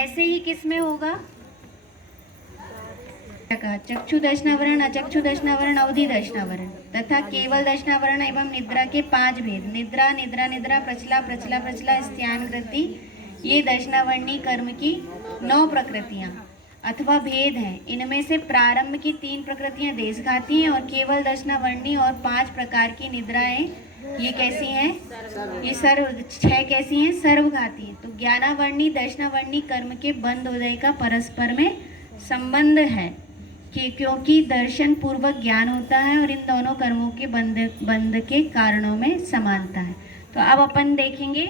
ऐसे ही किस में होगा? चक्षु दर्शनावरण, अचक्षु दर्शनावरण, अवधि दर्शनावरण तथा केवल दर्शनावरण एवं निद्रा के 5 भेद। निद्रा, निद्रा निद्रा, प्रचला प्रचला प्रचला, स्त्यानकृति, ये दर्शनावरणी कर्म की 9 प्रकृतियां अथवा भेद हैं। इनमें से प्रारंभ की 3 प्रकृतियां देशघाती हैं और केवल दर्शनावरणी और 5 प्रकार की निद्राएं ये कैसी हैं? ये 6 कैसी हैं? सर्वघाती। तो ज्ञानावरणी दर्शनावरणी कर्म के बंध उदय का परस्पर में संबंध है कि क्योंकि दर्शन पूर्वक ज्ञान होता है और इन दोनों कर्मों के बंध के कारणों में समानता है। तो अब अपन देखेंगे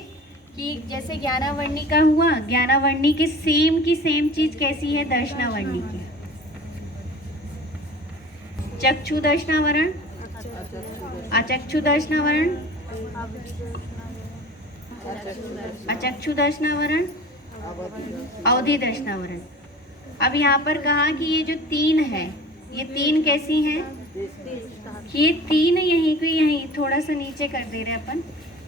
कि जैसे ज्ञानावरणी का हुआ, ज्ञानावरणी के सेम की सेम चीज कैसी है दर्शनावरणी की? चक्षु दर्शनावरण, अचक्षु दर्शनावरण, अचक्षु दर्शनावरण, अवधि दर्शनावरण। अब यहाँ पर कहा कि ये जो 3 है, ये 3 कैसी हैं? ये 3 यहीं को यहीं थोड़ा सा नीचे कर दे रहे अपन,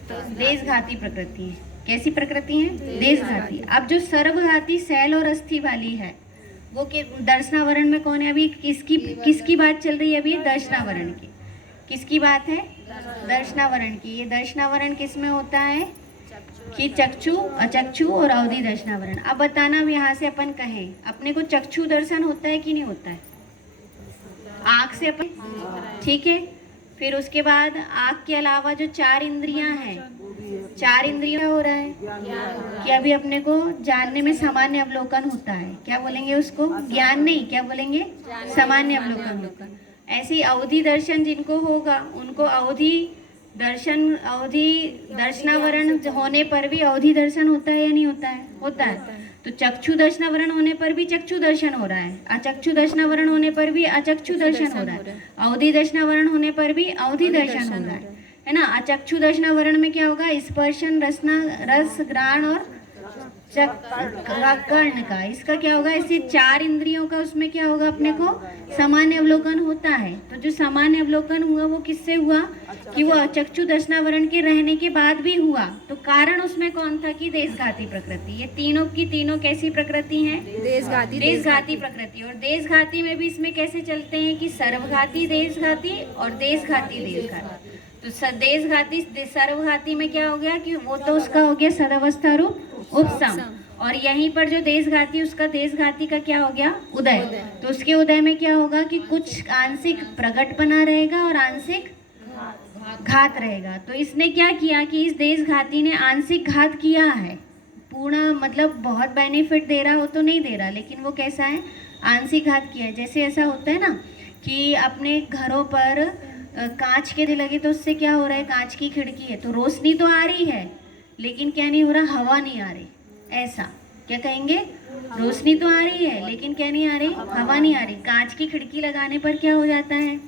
तो देशघाती प्रकृति है। कैसी प्रकृति है? देशघाती। अब जो सर्वघाती सैल और अस्थि वाली है वो के दर्शनावरण में कौन है? अभी किसकी बात चल रही है? अभी दर्शनावरण की। किसकी बात है? दर्शनावरण की। ये दर्शनावरण किस में होता है? कि चक्षु, अचक्षु और अवधि दर्शनावरण। अब बताना, अब यहाँ से अपन कहें अपने को चक्षु दर्शन होता है कि नहीं होता है? आँख से अपन, ठीक है। फिर उसके बाद आँख के अलावा जो 4 इंद्रियां हैं, 4 इंद्रियां हो रहा है कि अभी अपने को जानने में सामान्य अवलोकन होता है। क्या बोलेंगे उसको? ज्ञान नहीं, क्या बोलेंगे? सामान्य अवलोकन। ऐसी अवधि दर्शन जिनको होगा उनको अवधि दर्शनावरण होने पर भी अवधि दर्शन होता है या नहीं होता है? होता है। तो चक्षु दर्शनावरण होने पर भी चक्षु दर्शन हो रहा है, अचक्षु दर्शनावरण होने पर भी अचक्षु दर्शन हो रहा है, अवधि दर्शनावरण होने पर भी अवधि दर्शन हो रहा है ना। अचक्षु दर्शनावरण में क्या होगा? स्पर्शन, रस, घ्राण और कर्ण का, इसका क्या होगा? ऐसे 4 इंद्रियों का उसमें क्या होगा? अपने को सामान्य अवलोकन होता है। तो जो सामान्य अवलोकन हुआ वो किससे हुआ? कि वो चक्षु दर्शनावरण के रहने के बाद भी हुआ। तो कारण उसमें कौन था? कि देशघाती प्रकृति। ये तीनों की तीनों कैसी प्रकृति हैं? देशघाती प्रकृति। और देशघाती में भी इसमें कैसे चलते हैं? कि सर्वघाती देशघाती और देशघाती देशघाती। तो देशघाती सर्वघाती में क्या हो गया? कि वो तो उसका हो गया सदावस्था रूप उपसम, और यहीं पर जो देशघाती, उसका देशघाती का क्या हो गया? उदय। तो उसके उदय में क्या होगा? कि कुछ आंशिक प्रकट बना रहेगा और आंशिक घात रहेगा। तो इसने क्या किया कि इस देशघाती ने आंशिक घात किया है। पूर्ण मतलब बहुत बेनिफिट दे रहा हो तो नहीं दे रहा, लेकिन वो कैसा है? आंशिक घात किया है। जैसे ऐसा होता है ना कि अपने घरों पर कांच के लगे तो उससे क्या हो रहा है? कांच की खिड़की है तो रोशनी तो आ रही है लेकिन क्या नहीं हो रहा? हवा नहीं आ रही। ऐसा क्या कहेंगे? रोशनी तो आ रही है लेकिन क्या नहीं आ रही? हवा नहीं आ रही। कांच की खिड़की लगाने पर क्या हो जाता है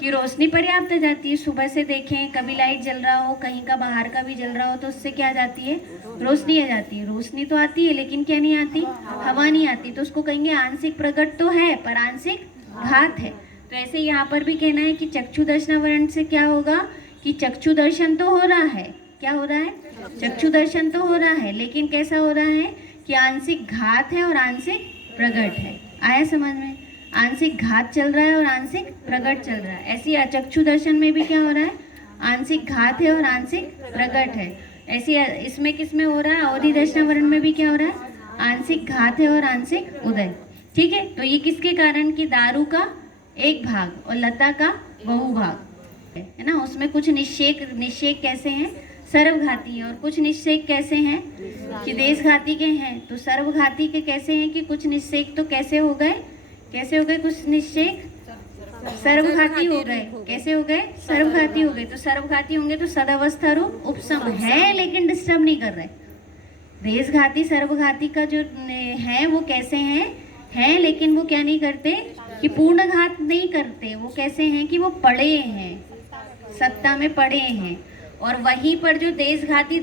कि रोशनी पर्याप्त आ जाती है। सुबह से देखें, कभी लाइट जल रहा हो, कहीं का बाहर का भी जल रहा हो, तो उससे क्या आ जाती है? रोशनी आ जाती है। रोशनी तो आती है लेकिन क्या नहीं आती? हवा नहीं आती। तो उसको कहेंगे आंशिक प्रकट तो है पर आंशिक घात है। तो ऐसे यहाँ पर भी कहना है कि चक्षु दर्शनावरण से क्या होगा? कि चक्षु दर्शन तो हो रहा है। क्या हो रहा है? चक्षु दर्शन तो हो रहा है, लेकिन कैसा हो रहा है? कि आंशिक घात है और आंशिक प्रकट है। आया समझ में? आंशिक घात चल रहा है और आंशिक प्रकट चल रहा है। ऐसी अचक्षु दर्शन में भी क्या हो रहा है? आंशिक घात है और आंशिक प्रकट है। ऐसी इसमें किस में हो रहा है? अवधि दर्शनावरण में भी क्या हो रहा है? आंशिक घात है और आंशिक उदय। ठीक है। तो ये किसके कारण? कि दारू का एक भाग और लता का बहुभाग है ना। उसमें कुछ निषेक कैसे हैं? सर्वघाती हैं। और कुछ निषेक कैसे हैं? कि देशघाती के हैं। तो सर्वघाती के कैसे हैं? कि कुछ निषेक तो कैसे हो गए? कैसे हो गए? कुछ निषेक सर्वघाती हो गए। कैसे हो गए? सर्वघाती हो गए। तो सर्वघाती होंगे तो सदावस्था रूप उपसम है लेकिन डिस्टर्ब नहीं कर रहे। देशघाती सर्वघाती का जो है वो कैसे हैं लेकिन वो क्या नहीं करते? कि पूर्ण घात नहीं करते। वो कैसे हैं? कि वो पड़े हैं, सत्ता में पड़े हैं। और वहीं पर जो देशघाती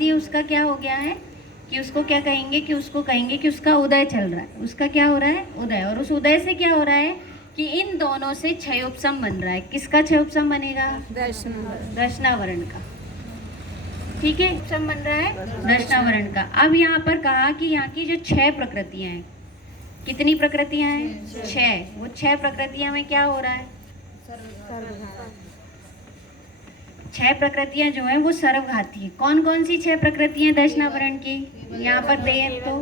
है उसका क्या हो गया है? कि उसको क्या कहेंगे? कि उसको कहेंगे कि उसका उदय चल रहा है। उसका क्या हो रहा है? उदय। और उस उदय से क्या हो रहा है? कि इन दोनों से क्षयोपसम बन रहा है। किसका क्षयोपसम बनेगा? दर्शनावरण का। ठीक है, सब बन रहा है दर्शनावरण का। अब यहाँ पर कहा कि यहाँ की जो 6 प्रकृतियां हैं, कितनी प्रकृतियां हैं? 6। वो 6 प्रकृतियां में क्या हो रहा है? 6 प्रकृतियां जो है वो सर्वघाती है। कौन कौन सी 6 प्रकृतियां दर्शनावरण की? यहाँ पर दे तो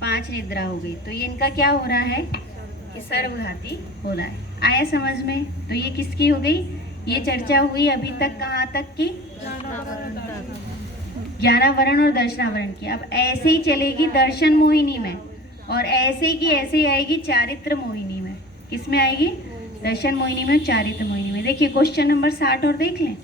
5 निद्रा हो गई, तो ये इनका क्या हो रहा है? ये सर्वघाती हो रहा है। आया समझ में? तो ये किसकी हो गई? ये चर्चा हुई अभी तक कहाँ तक की? ज्ञानावरण और दर्शनावरण की। अब ऐसे ही चलेगी दर्शन मोहिनी में, और ऐसे की ऐसे ही आएगी चारित्र मोहिनी में। किस में आएगी? दर्शन मोहिनी में, चारित्र मोहिनी में। देखिए क्वेश्चन नंबर 60 और देख लें।